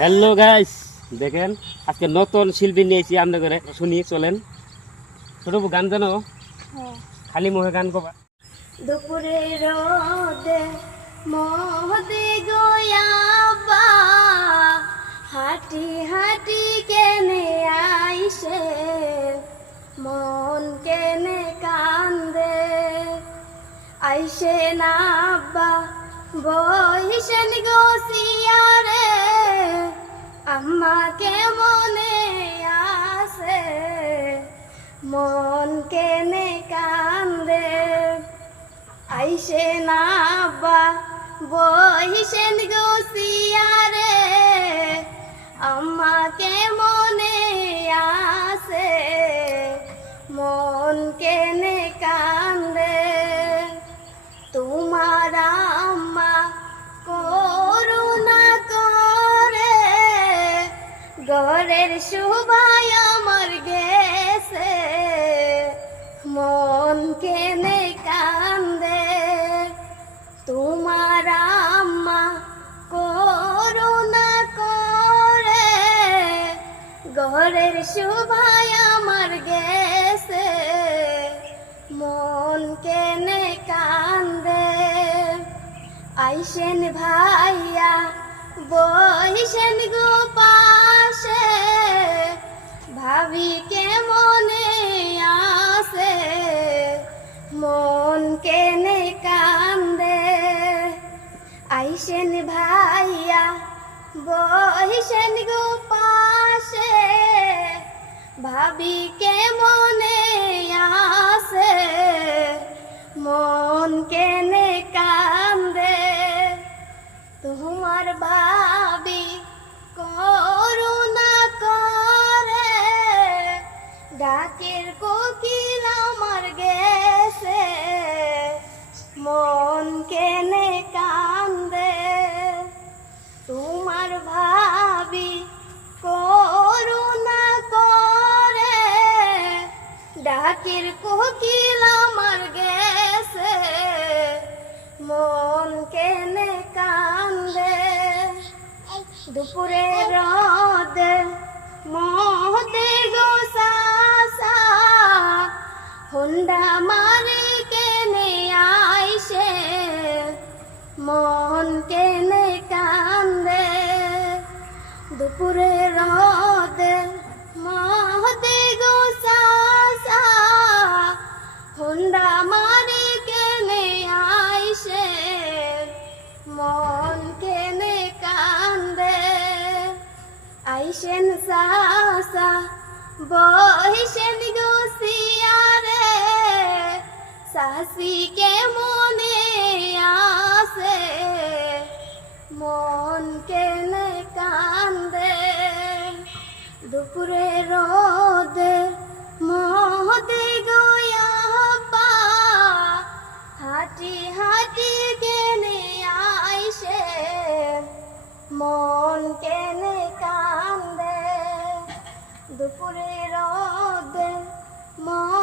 Hello guys দেখেন আজকে নতুন শিল্পী নিয়েছি আমরা করে। শুনি চলেন। ছোট বউ গান জানো? খালি মুখে গান কবা। দুপুরে রোদে মহদে গোয়াবা হাঁটি হাঁটি কেনে আইসে মন কেনে কান্দে। আইসে নাব্বা বহিসেন গোসিয়ারে আম্মাকে মনে আসে মন কেনে কান্দে। আইসে না বা বইসেন গোসিয়ারে আম্মাকে মনে ঘরের শোভায় আমার গেছে। মন কেনে কান্দে। তোমার আম্মা করুণা করে। ঘরের শোভায় আমার গেছে। মন কেনে কান্দে। আইসেন ভাইয়া, বইসেন গো পাশে। ভাবি কে মনে আসে মন কেনে কান্দে। আইসেন ভাইয়া, বইসেন গো পাশে। ভাবি কে মনে আসে মন কেনে কান্দে। তোমার ভাবি ডাকের কোকিল আমার গেছে। মন কেনে কান্দে। দুপুরে রোদে মহতে গোসাসা হুন্ডা মারি কেনে আইসে। মন কেনে কান্দে। দুপুরে রোদে মহতে গোসাসা হুন্ডা মারি কেনে আইসে মন কেনে কান্দে আইসেন সাসা বহিসেন গোসিয়ারে সাসি কে মনে আসে মন কেনে কান্দে দুপুরে রোদে মহদে মন কেনে কান্দে দুপুরে রোদে মহদে